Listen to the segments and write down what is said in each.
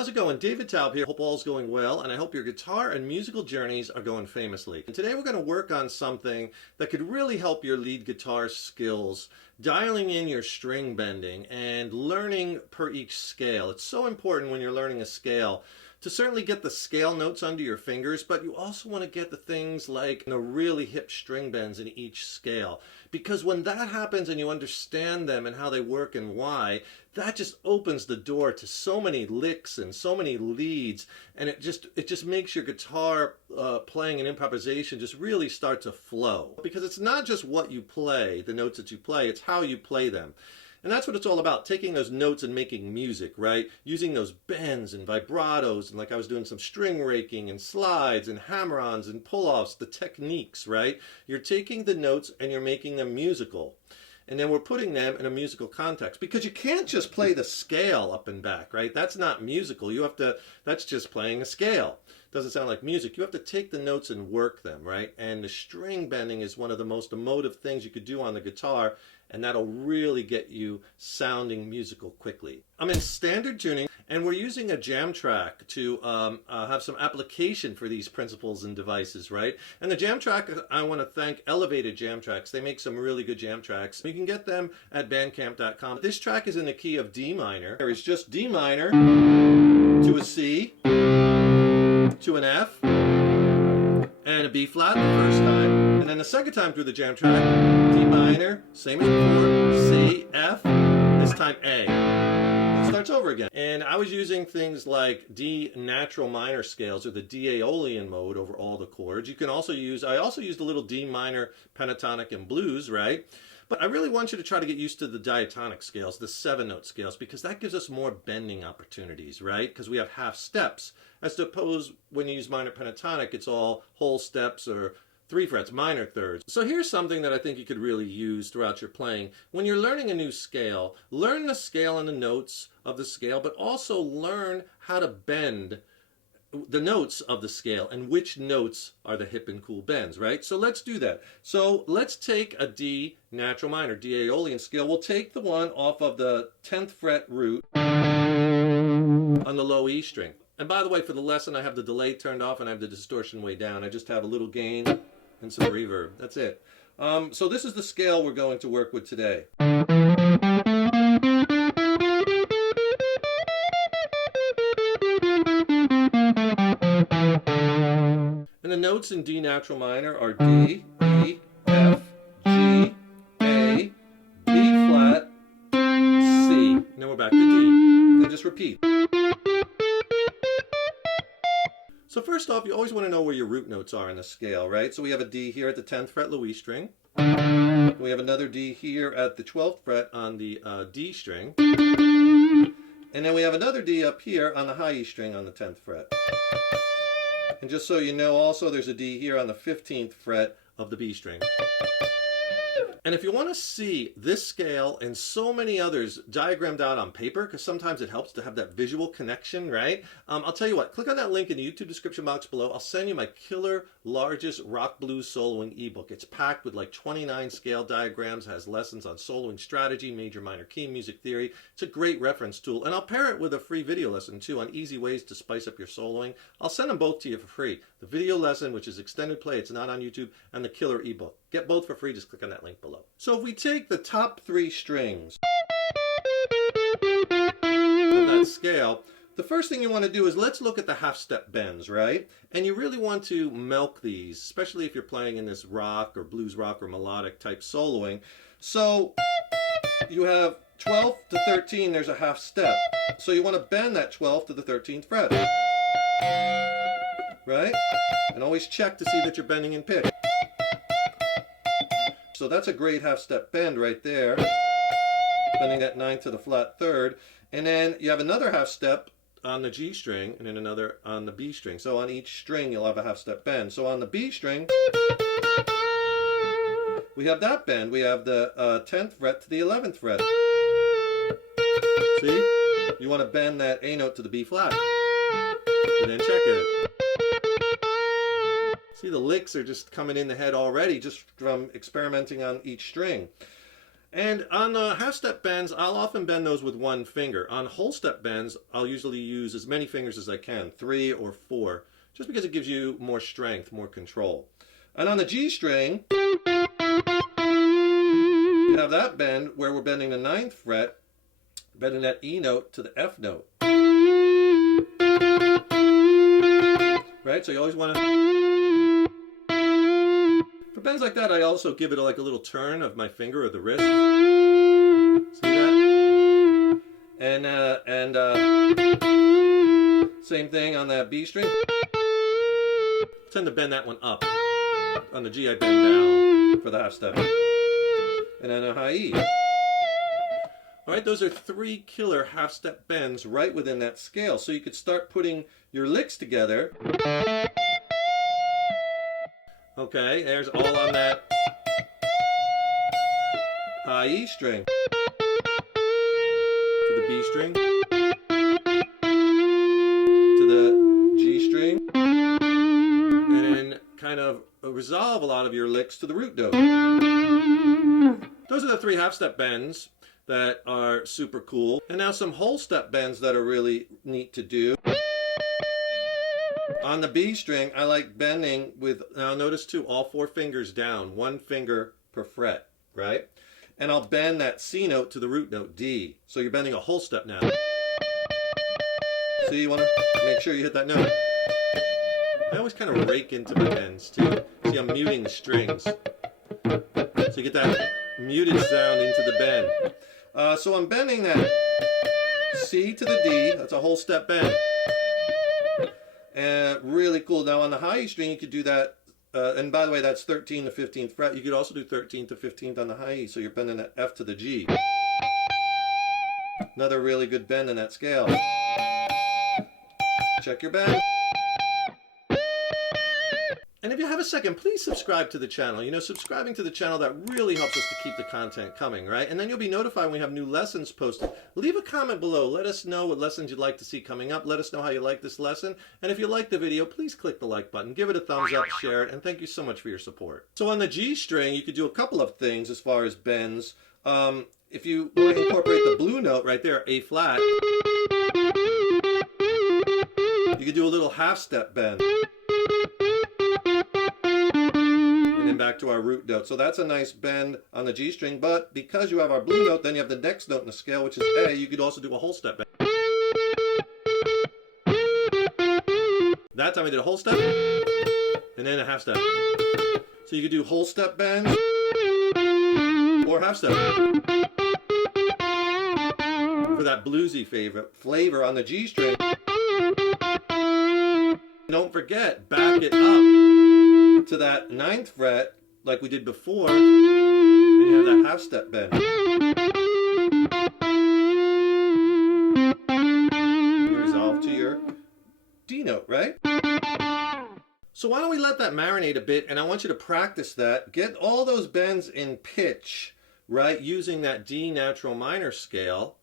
how's it going? David Taub here. Hope all's going well, and I hope your guitar and musical journeys are going famously. And today we're going to work on something that could really help your lead guitar skills, dialing in your string bending and learning per each scale. It's so important when you're learning a scale to certainly get the scale notes under your fingers, but you also want to get the things like the really hip string bends in each scale. Because when that happens and you understand them and how they work and why, that just opens the door to so many licks and so many leads, and it just makes your guitar playing and improvisation just really start to flow. Because it's not just what you play, the notes that you play, it's how you play them. And that's what it's all about, taking those notes and making music, right? Using those bends and vibratos, and like I was doing some string raking and slides and hammer-ons and pull-offs, the techniques, right? You're taking the notes and you're making them musical. And then we're putting them in a musical context, because you can't just play the scale up and back, right? That's not musical. You have to, that's just playing a scale. Doesn't sound like music. You have to take the notes and work them, right? And the string bending is one of the most emotive things you could do on the guitar, and that'll really get you sounding musical quickly. I'm in standard tuning, and we're using a jam track to have some application for these principles and devices, right? And the jam track, I want to thank Elevated Jam Tracks. They make some really good jam tracks. You can get them at bandcamp.com. This track is in the key of D minor. There is just D minor to a C, to an F, and a B flat the first time. And then the second time through the jam track, D minor, same as before, C, F, this time A. It starts over again. And I was using things like D natural minor scales, or the D Aeolian mode, over all the chords. You can also use, I also used a little D minor pentatonic and blues, right? But I really want you to try to get used to the diatonic scales, the 7-note scales, because that gives us more bending opportunities, right? Because we have half steps. As opposed when you use minor pentatonic, it's all whole steps or 3 frets, minor thirds. So here's something that I think you could really use throughout your playing. When you're learning a new scale, learn the scale and the notes of the scale, but also learn how to bend the notes of the scale and which notes are the hip and cool bends, right? So let's do that. So let's take a D natural minor, D Aeolian scale. We'll take the one off of the 10th fret root on the low E string. And by the way, for the lesson, I have the delay turned off and I have the distortion way down. I just have a little gain and some reverb. That's it. So this is the scale we're going to work with today. And the notes in D natural minor are D, E, F, G, A, B flat, C. And then we're back to D. Then just repeat. So first off, you always want to know where your root notes are in the scale, right? So we have a D here at the 10th fret low E string. We have another D here at the 12th fret on the D string. And then we have another D up here on the high E string on the 10th fret. And just so you know also, there's a D here on the 15th fret of the B string. And if you want to see this scale and so many others diagrammed out on paper, because sometimes it helps to have that visual connection, right? I'll tell you what, click on that link in the YouTube description box below. I'll send you my killer largest rock blues soloing ebook. It's packed with like 29 scale diagrams, has lessons on soloing strategy, major minor key music theory. It's a great reference tool. And I'll pair it with a free video lesson too on easy ways to spice up your soloing. I'll send them both to you for free. The video lesson, which is extended play, it's not on YouTube, and the killer ebook. Get both for free, just click on that link below. So if we take the top 3 strings of that scale, the first thing you want to do is let's look at the half step bends, right? And you really want to milk these, especially if you're playing in this rock or blues rock or melodic type soloing. So you have 12th to 13, there's a half step. So you want to bend that 12th to the 13th fret, right? And always check to see that you're bending in pitch. So that's a great half step bend right there, bending that 9th to the flat 3rd. And then you have another half step on the G string and then another on the B string. So on each string you'll have a half step bend. So on the B string we have that bend. We have the 10th fret to the 11th fret. See? You want to bend that A note to the B flat and then check it. See, the licks are just coming in the head already just from experimenting on each string. And on the half-step bends, I'll often bend those with one finger. On whole-step bends, I'll usually use as many fingers as I can, 3 or 4, just because it gives you more strength, more control. And on the G string, you have that bend where we're bending the 9th fret, bending that E note to the F note. Right? So you always want to... For bends like that, I also give it like a little turn of my finger or the wrist. See that? And same thing on that B string. I tend to bend that one up. On the G, I bend down for the half step. And then a high E. All right, those are 3 killer half step bends right within that scale. So you could start putting your licks together. Okay, there's all on that high E string. To the B string. To the G string. And then kind of resolve a lot of your licks to the root note. Those are the 3 half step bends that are super cool. And now some whole step bends that are really neat to do. On the B string, I like bending with, now notice too, all 4 fingers down, 1 finger per fret, right? And I'll bend that C note to the root note, D. So you're bending a whole step now. See, you want to make sure you hit that note. I always kind of rake into my bends too. See, I'm muting the strings. So you get that muted sound into the bend. So I'm bending that C to the D, that's a whole step bend. Really cool. Now on the high E string, you could do that, and by the way, that's 13th to 15th fret. You could also do 13th to 15th on the high E, so you're bending that F to the G. Another really good bend in that scale. Check your bend. And if you have a second, please subscribe to the channel. You know, subscribing to the channel, that really helps us to keep the content coming, right? And then you'll be notified when we have new lessons posted. Leave a comment below. Let us know what lessons you'd like to see coming up. Let us know how you like this lesson. And if you like the video, please click the like button. Give it a thumbs up, share it, and thank you so much for your support. So on the G string, you could do a couple of things as far as bends. If you want to incorporate the blue note right there, A flat, you could do a little half step bend. Back to our root note. So that's a nice bend on the G string, but because you have our blue note, then you have the next note in the scale, which is A. You could also do a whole step bend. That time I did a whole step and then a half step. So you could do whole step bends or half step for that bluesy flavor on the G string. Don't forget, back it up to that 9th fret like we did before, and you have that half step bend. You resolve to your D note, right? So why don't we let that marinate a bit, and I want you to practice that. Get all those bends in pitch, right, using that D natural minor scale.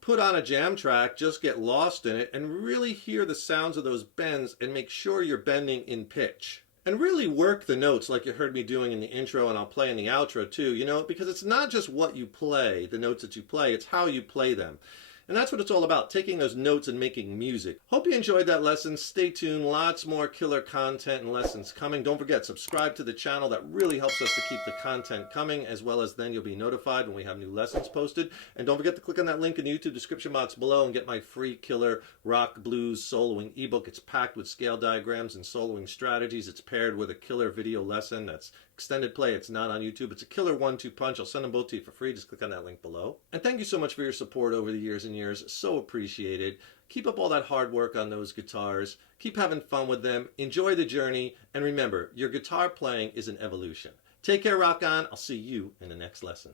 Put on a jam track, just get lost in it, and really hear the sounds of those bends and make sure you're bending in pitch. And really work the notes like you heard me doing in the intro, and I'll play in the outro too, you know, because it's not just what you play, the notes that you play, it's how you play them. And that's what it's all about, taking those notes and making music. Hope you enjoyed that lesson. Stay tuned, lots more killer content and lessons coming. Don't forget, subscribe to the channel. That really helps us to keep the content coming, as well as then you'll be notified when we have new lessons posted. And don't forget to click on that link in the YouTube description box below and get my free killer rock blues soloing ebook. It's packed with scale diagrams and soloing strategies. It's paired with a killer video lesson that's extended play. It's not on YouTube. It's a killer 1-2 punch. I'll send them both to you for free. Just click on that link below. And thank you so much for your support over the years and years. So appreciated. Keep up all that hard work on those guitars. Keep having fun with them. Enjoy the journey. And remember, your guitar playing is an evolution. Take care, rock on. I'll see you in the next lesson.